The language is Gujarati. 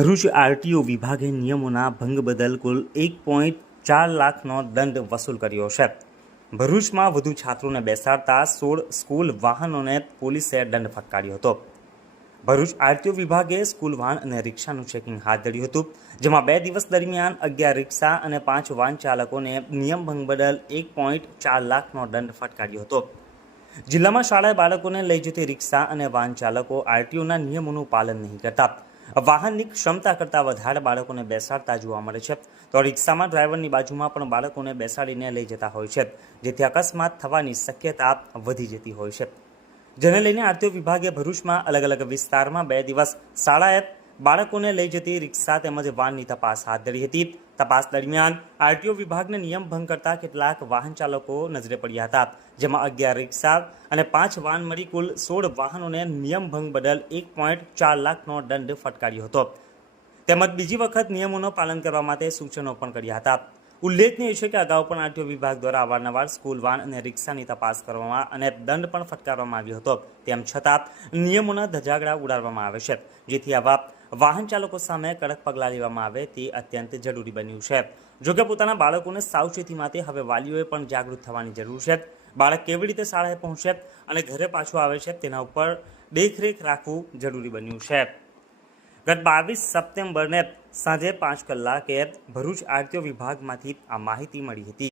ભરૂચ આરટીઓ વિભાગે નિયમોના ભંગ બદલ કુલ એક પોઈન્ટ ચાર લાખનો દંડ વસૂલ કર્યો છે. ભરૂચમાં વધુ છાત્રોને બેસાડતા સોળ સ્કૂલ વાહનોને પોલીસે દંડ ફટકાર્યો હતો. ભરૂચ આરટીઓ વિભાગે સ્કૂલ વાહન અને રિક્ષાનું ચેકિંગ હાથ ધર્યું હતું, જેમાં બે દિવસ દરમિયાન અગિયાર રિક્ષા અને પાંચ વાહન ચાલકોને નિયમ ભંગ બદલ એક પોઈન્ટ ચાર લાખનો દંડ ફટકાર્યો હતો. જિલ્લામાં શાળાએ બાળકોને લઈ જતી રિક્ષા અને વાહન ચાલકો આરટીઓના નિયમોનું પાલન નહીં કરતા. વાહનની ક્ષમતા કરતાં વધારે બાળકોને બેસાડતા જોવા મળે છે. તો રિક્ષામાં ડ્રાઈવરની બાજુમાં પણ બાળકોને બેસાડીને લઈ જતા હોય છે, જેથી અકસ્માત થવાની શક્યતા વધી જતી હોય છે. જેને લઈને આરટીઓ વિભાગે ભરૂચમાં અલગ અલગ વિસ્તારમાં બે દિવસ શાળાએ બાળકોને લઈ જતી રિક્ષા તેમજ વાનની તપાસ હાથ ધરી હતી. તપાસ દરમિયાન આરટીઓ વિભાગને નિયમ ભંગ કરતા કેટલાક વાહન ચાલકો નજરે પડ્યા હતા. જેમાં અગિયાર રિક્ષા અને પાંચ વાહન મળી કુલ સોળ વાહનોને નિયમ ભંગ બદલ એક પોઈન્ટ ચાર લાખનો દંડ ફટકાર્યો હતો. તેમજ બીજી વખત નિયમોનું પાલન કરવા માટે સૂચનો પણ કર્યા હતા. ઉલ્લેખનીય છે કે અગાઉ પણ આરટીઓ વિભાગ દ્વારા અવારનવાર સ્કૂલ વાન અને રિક્ષાની તપાસ કરવામાં અને દંડ પણ ફટકારવામાં આવ્યો હતો. તેમ છતાં, નિયમોના ધજાગડા ઉડાડવામાં આવે છે, જેથી આવા વાહન ચાલકો સામે કડક પગલાં લેવામાં આવે તે અત્યંત જરૂરી બન્યું છે. જોકે પોતાના બાળકોને સાવચેતી માટે હવે વાલીઓએ પણ જાગૃત થવાની જરૂર છે. બાળક કેવી રીતે શાળાએ પહોંચે અને ઘરે પાછું આવે છે તેના ઉપર દેખરેખ રાખવું જરૂરી બન્યું છે. ગત બાવીસ સપ્ટેમ્બરને સાંજે પાંચ કલાકે ભરૂચ આરટીઓ વિભાગમાંથી આ માહિતી મળી હતી.